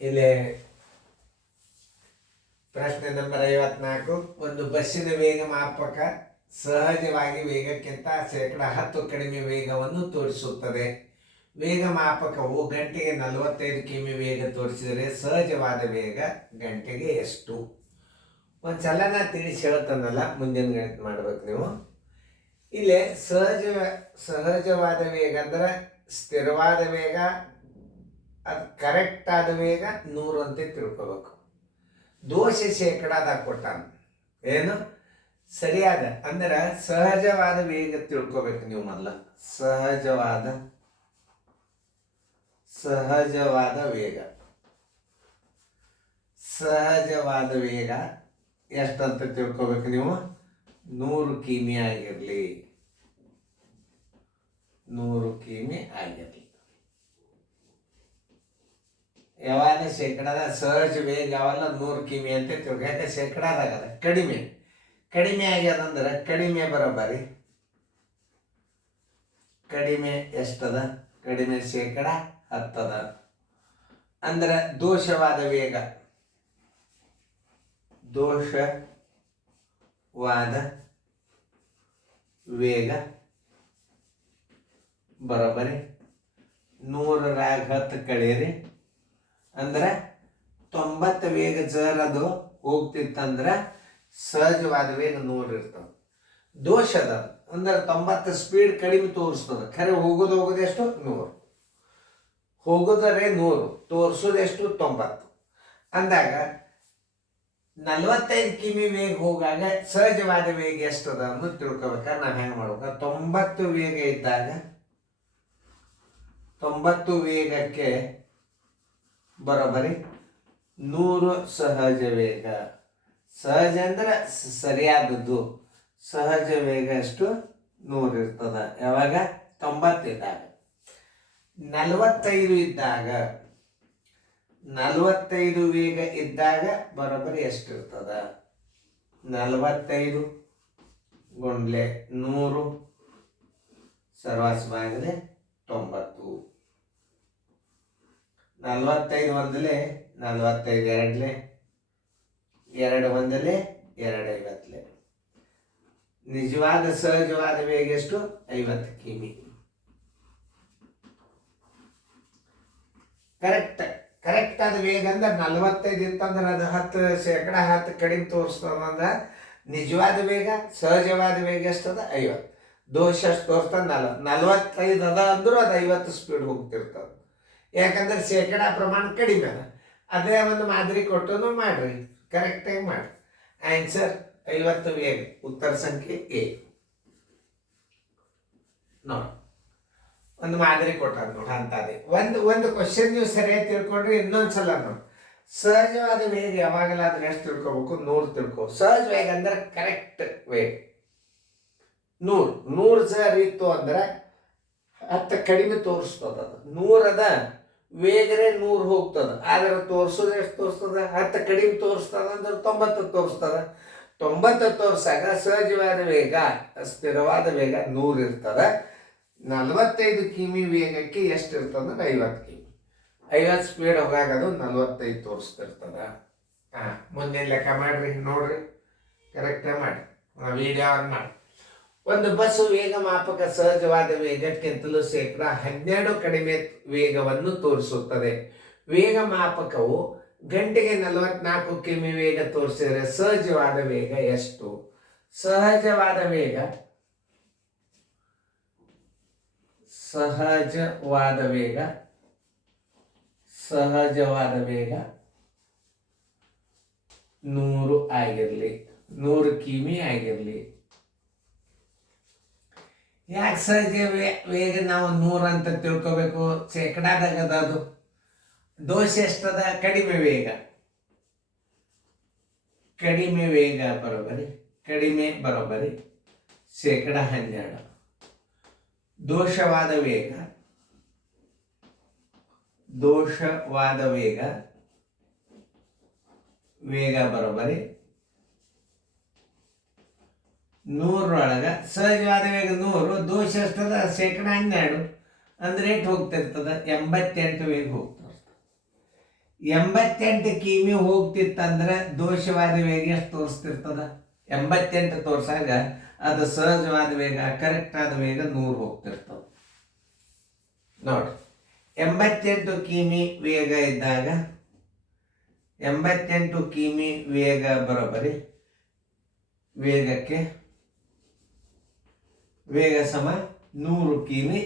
ಇಲ್ಲಿ ಪ್ರಶ್ನೆ ನಂಬರ್ 54. ಒಂದು ಬಸ್ಸಿನ ವೇಗ ಮಾಪಕ ಸಹಜವಾಗಿ ವೇಗಕ್ಕಿಂತ 10% ಕಡಿಮೆ ವೇಗವನ್ನು ತೋರಿಸುತ್ತದೆ. ವೇಗ ಮಾಪಕವು ಗಂಟೆಗೆ 45 ಕಿಮಿ ವೇಗ ತೋರಿಸಿದರೆ ಸಹಜವಾದ ವೇಗ ಗಂಟೆಗೆ ಎಷ್ಟು? ಒಂದು ಚಲನ ತಿಳಿಸಿ ಹೇಳ್ತಾನಲ್ಲ, ಮುಂದಿನ ಗಣಿತ ಮಾಡ್ಬೇಕು ನೀವು. ಇಲ್ಲಿ ಸಹಜವಾದ ವೇಗ ಅಂದ್ರೆ ಸ್ಥಿರವಾದ ವೇಗ, ಅದು ಕರೆಕ್ಟ್ ಆದ ವೇಗ 100 ಅಂತ ತಿಳ್ಕೊಬೇಕು. ದೋಷ ಶೇಕಡಾದಾಗ ಕೊಟ್ಟಾನ, ಏನು ಸರಿಯಾದ ಅಂದ್ರೆ ಸಹಜವಾದ ವೇಗ ತಿಳ್ಕೊಬೇಕು ನೀವು ಮೊದಲ. ಸಹಜವಾದ ವೇಗ ಎಷ್ಟಂತ ತಿಳ್ಕೊಬೇಕು ನೀವು. 100 ಕಿಮಿ ಆಗಿರಲಿ, 100 ಕಿಮಿ ಆಗಿರಲಿ. ಯಾವಾಗ ಶೇಕಡಾದ ಸಹಜ ವೇಗ ಯಾವಲ್ಲ 100 ಕಿಮಿ ಅಂತ ತಿಳ್ಕೊ. ಯಾಕೆ ಶೇಕಡಾದಾಗದ ಕಡಿಮೆ ಆಗ್ಯದಂದ್ರೆ ಕಡಿಮೆ ಬರೋಬ್ಬರಿ. ಕಡಿಮೆ ಎಷ್ಟದ? ಕಡಿಮೆ ಶೇಕಡ 10 ಅಂದ್ರೆ ದೋಷವಾದ ವೇಗ ಬರೋಬ್ಬರಿ 100ರಾಗ 10 ಕಳೀರಿ ಅಂದ್ರೆ 90 ವೇಗ ಅದು ಹೋಗ್ತಿತ್ತಂದ್ರೆ ಸಹಜವಾದ ವೇಗ 100 ಇರ್ತದೆ. ದೋಷದ ಅಂದ್ರೆ 90 ಸ್ಪೀಡ್ ಕಡಿಮೆ ತೋರಿಸ್ತದೆ. ಖರೆ ಹೋಗೋದು ಎಷ್ಟು? 100. ಹೋಗೋದರೆ 100, ತೋರಿಸೋದೆಷ್ಟು? 90. ಅಂದಾಗ 45 ಕಿಮಿ ವೇಗ ಹೋಗಾಗ ಸಹಜವಾದ ವೇಗ ಎಷ್ಟದ ಅನ್ನೋದು ತಿಳ್ಕೊಬೇಕಾದ್ರೆ ನಾವು ಹೆಂಗೆ ಮಾಡ್ಬೇಕು? 90 ವೇಗ ಇದ್ದಾಗ 90 ವೇಗಕ್ಕೆ ಬರೋಬ್ಬರಿ 100 ಸಹಜ ವೇಗ. ಸಹಜ ಅಂದ್ರೆ ಸರಿಯಾದದ್ದು. ಸಹಜ ವೇಗ ಎಷ್ಟು? 100 ಇರ್ತದ. ಯಾವಾಗ? 90 ಇದ್ದಾಗ. 45 ವೇಗ ಇದ್ದಾಗ ಬರೋಬ್ಬರಿ ಎಷ್ಟಿರ್ತದ? 45 ಗುಂಡ್ಲೆ 100 ಸರ್ವಾಸವಾಗಿದೆ 90. 45 ಒಂದಲೇ 45 ಎರಡಲೆ 2 ಒಂದಲೇ 250. ನಿಜವಾದ ಸಹಜವಾದ ವೇಗ ಎಷ್ಟು? 50 ಕಿಮಿ. ಕರೆಕ್ಟ್ ಆದ ವೇಗ ಅಂದ್ರೆ 45 ಇತ್ತಂದ್ರೆ ಅದು 10% ಕಡಿಮೆ ತೋರಿಸ್ತದ. ನಿಜವಾದ ವೇಗ ಸಹಜವಾದ ವೇಗ ಎಷ್ಟದ? 50. ದೋಷ ಎಷ್ಟು ತೋರಿಸ್ತದ? 45 ಅದ ಅಂದ್ರೂ ಅದು 50 ಸ್ಪೀಡ್ ಹೋಗ್ತಿರ್ತದ. ಯಾಕಂದ್ರೆ ಶೇಕಡಾ ಪ್ರಮಾಣ ಕಡಿಮೆ ಅದ. ಅದೇ ಒಂದು ಮಾದರಿ ಕೊಟ್ಟು ಮಾಡ್ರಿ, ಕರೆಕ್ಟಾಗಿ ಮಾಡ್ರಿ. ಆನ್ಸರ್ 50 ವೇಗ. ಉತ್ತರ ಸಂಖ್ಯೆ ಎ. ನೋಡಿ, ಒಂದು ಮಾದರಿ ಕೊಟ್ಟಾರ ನೋಡಿ ಅಂತದೇ. ಒಂದು ಕ್ವಶನ್ ನೀವು ಸರಿಯಾಗಿ ತಿಳ್ಕೊಂಡ್ರೆ ಇನ್ನೊಂದ್ಸಲ ನೋಡಿ. ಸಹಜವಾದ ವೇಗ ಯಾವಾಗಲಾದ್ರೆ ಎಷ್ಟು ತಿಳ್ಕೊಬೇಕು? 100 ತಿಳ್ಕೊ. ಸಹಜ ವೇಗ ಅಂದ್ರೆ ಕರೆಕ್ಟ್ ವೇಗ 100 ಸರ್ ಇತ್ತು ಅಂದ್ರೆ 10 ಕಡಿಮೆ ತೋರಿಸ್ತದ. ಅದು 100 ಅದ ವೇಗರೇ 100 ಹೋಗ್ತದ. ಆದ್ರೆ ತೋರಿಸೋದು ಎಷ್ಟು ತೋರಿಸ್ತದ? 10 ಕಡಿಮೆ ತೋರಿಸ್ತದ ಅಂದ್ರೆ 90 ತೋರಿಸ್ತದ. 90 ತೋರ್ಸಾಗ ಸಹಜವಾದ ವೇಗ, ಸ್ಥಿರವಾದ ವೇಗ 100 ಇರ್ತದ. 45 ಕಿಮಿ ವೇಗಕ್ಕೆ ಎಷ್ಟು ಇರ್ತದ? 50 ಕಿಮಿ. 50 ಸ್ಪೀಡ್ ಹೋಗಾಗ ಅದು 45 ತೋರಿಸ್ತಿರ್ತದ. ಮುಂದಿನ ಲೆಕ್ಕ ಮಾಡ್ರಿ, ನೋಡ್ರಿ, ಕರೆಕ್ಟಾಗಿ ಮಾಡಿ. ವಿಡಿಯೋ ಆನ್ ಮಾಡಿ. ಒಂದು ಬಸ್ ವೇಗ ಮಾಪಕ ಸಹಜವಾದ ವೇಗಕ್ಕಿಂತಲೂ 12% ಕಡಿಮೆ ವೇಗವನ್ನು ತೋರಿಸುತ್ತದೆ. ವೇಗ ಮಾಪಕವು ಗಂಟೆಗೆ 44 ಕಿಮಿ ವೇಗ ತೋರಿಸಿದರೆ ಸಹಜವಾದ ವೇಗ ಎಷ್ಟು? ಸಹಜವಾದ ವೇಗ 100 ಆಗಿರಲಿ, 100 ಕಿಮಿ ಆಗಿರಲಿ. ಯಾಕೆ ಸಹಜ ವೇಗ ನಾವು 100 ಅಂತ ತಿಳ್ಕೊಬೇಕು? ಶೇಕಡಾದಾಗದ ಅದು. ದೋಷ ಎಷ್ಟದ? ಕಡಿಮೆ ವೇಗ ಬರೋಬ್ಬರಿ. ಕಡಿಮೆ ಬರೋಬ್ಬರಿ ಶೇಕಡ 12. ದೋಷವಾದ ವೇಗ ಬರೋಬ್ಬರಿ 100 ಸಹಜವಾದ ವೇಗ 100, ದೋಷ ಎಷ್ಟದ? ಶೇಕಡ 12 ಅಂದ್ರೆ ಎಷ್ಟು ಹೋಗ್ತಿರ್ತದ 88 ವೇಗ ಹೋಗ್ತಿರ್ತದೆ. 88 ಕಿಮಿ ಹೋಗ್ತಿತ್ತಂದ್ರೆ ದೋಷವಾದ ವೇಗ ಎಷ್ಟು ತೋರಿಸ್ತಿರ್ತದ? 88 ತೋರ್ಸಾಗ ಅದು ಸಹಜವಾದ ವೇಗ, ಕರೆಕ್ಟ್ ಆದ ವೇಗ 100 ಹೋಗ್ತಿರ್ತದ. ನೋಡ್ರಿ, 88 ಕಿಮಿ ವೇಗ ಇದ್ದಾಗ 88 ಕಿಮಿ ವೇಗ ಬರೋಬ್ಬರಿ ವೇಗಕ್ಕೆ ವೇಗ ಸಮ 100 ಕಿಮಿ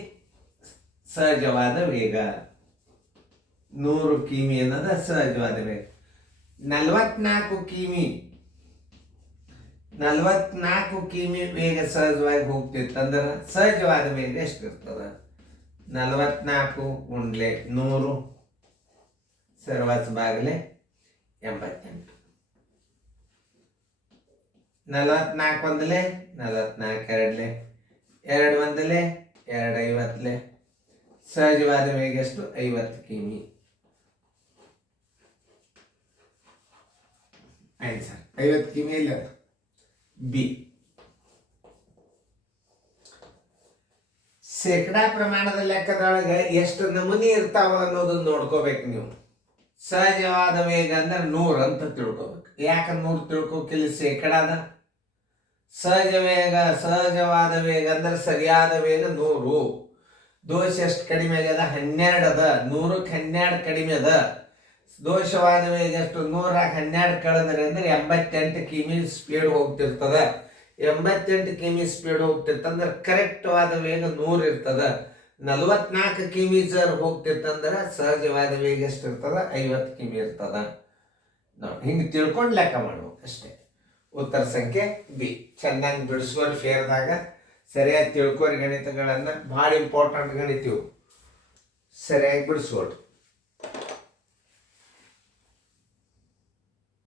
ಸಹಜವಾದ ವೇಗ. 100 ಕಿಮಿ ಅನ್ನೋದು ಸಹಜವಾದ ವೇಗ. 44 ಕಿಮಿ ವೇಗ ಸಹಜವಾಗಿ ಹೋಗ್ತಿತ್ತಂದ್ರೆ ಸಹಜವಾದ ವೇಗ ಎಷ್ಟಿರ್ತದ? 44 ಗುಂಡ್ಲೆ 100 ಸರ್ವಾಸ ಬಾಗಲೆ 88. 44 ಒಂದಲೆ 44 ಎರಡ್ಲೆ 2 ಒಂದಲೆ 2 50ಲೆ ಸಹಜವಾದ ವೇಗ ಎಷ್ಟು? 50 ಕಿಮಿ. ಆಯ್ತು ಸರ್, 50 ಕಿಮಿ ಇಲ್ಲ ಬಿ. ಶೇಕಡಾ ಪ್ರಮಾಣದ ಲೆಕ್ಕದೊಳಗೆ ಎಷ್ಟು ನಮೂನಿ ಇರ್ತಾವ ಅನ್ನೋದನ್ನ ನೋಡ್ಕೋಬೇಕು ನೀವು. ಸಹಜವಾದ ವೇಗ ಅಂದ್ರೆ 100 ಅಂತ ತಿಳ್ಕೊಬೇಕು. ಯಾಕೆ 100 ತಿಳ್ಕೊಕಿಲ್ಲ? ಶೇಕಡಾದ ಸಹಜವಾದ ವೇಗ ಅಂದ್ರೆ ಸರಿಯಾದ ವೇಗ 100. ದೋಷ ಎಷ್ಟು ಕಡಿಮೆ ಆಗ್ಯದ? 12 ಅದ. 100ಕ್ಕೆ 12 ಕಡಿಮೆ ಅದ. ದೋಷವಾದ ವೇಗ ಎಷ್ಟು? 100ಕ್ಕೆ 12 ಕಳೆದ್ರೆ ಅಂದ್ರೆ 88 ಕಿಮಿ ಸ್ಪೀಡ್ ಹೋಗ್ತಿರ್ತದ. 88 ಕಿಮಿ ಸ್ಪೀಡ್ ಹೋಗ್ತಿರ್ತಂದ್ರೆ ಕರೆಕ್ಟ್ ವಾದ ವೇಗ 100 ಇರ್ತದ. 44 ಕಿಮಿ ಸರ್ ಹೋಗ್ತಿರ್ತಂದ್ರೆ ಸಹಜವಾದ ವೇಗ ಎಷ್ಟು ಇರ್ತದ? 50 ಕಿಮಿ ಇರ್ತದ. ನೋಡಿ, ಹಿಂಗೆ ತಿಳ್ಕೊಂಡು ಲೆಕ್ಕ ಮಾಡ್ಬೇಕು ಅಷ್ಟೇ. ಉತ್ತರ ಸಂಖ್ಯೆ ಬಿ. ಚೆನ್ನಾಗಿ ಬಿಡಿಸ್ಕೊಂಡು ಫೇರ್ದಾಗ ಸರಿಯಾಗಿ ತಿಳ್ಕೊರಿ. ಗಣಿತಗಳನ್ನು ಭಾಳ ಇಂಪಾರ್ಟೆಂಟ್ ಗಣಿತೀವಿ, ಸರಿಯಾಗಿ ಬಿಡಿಸ್ಕೊಡ್ರಿ.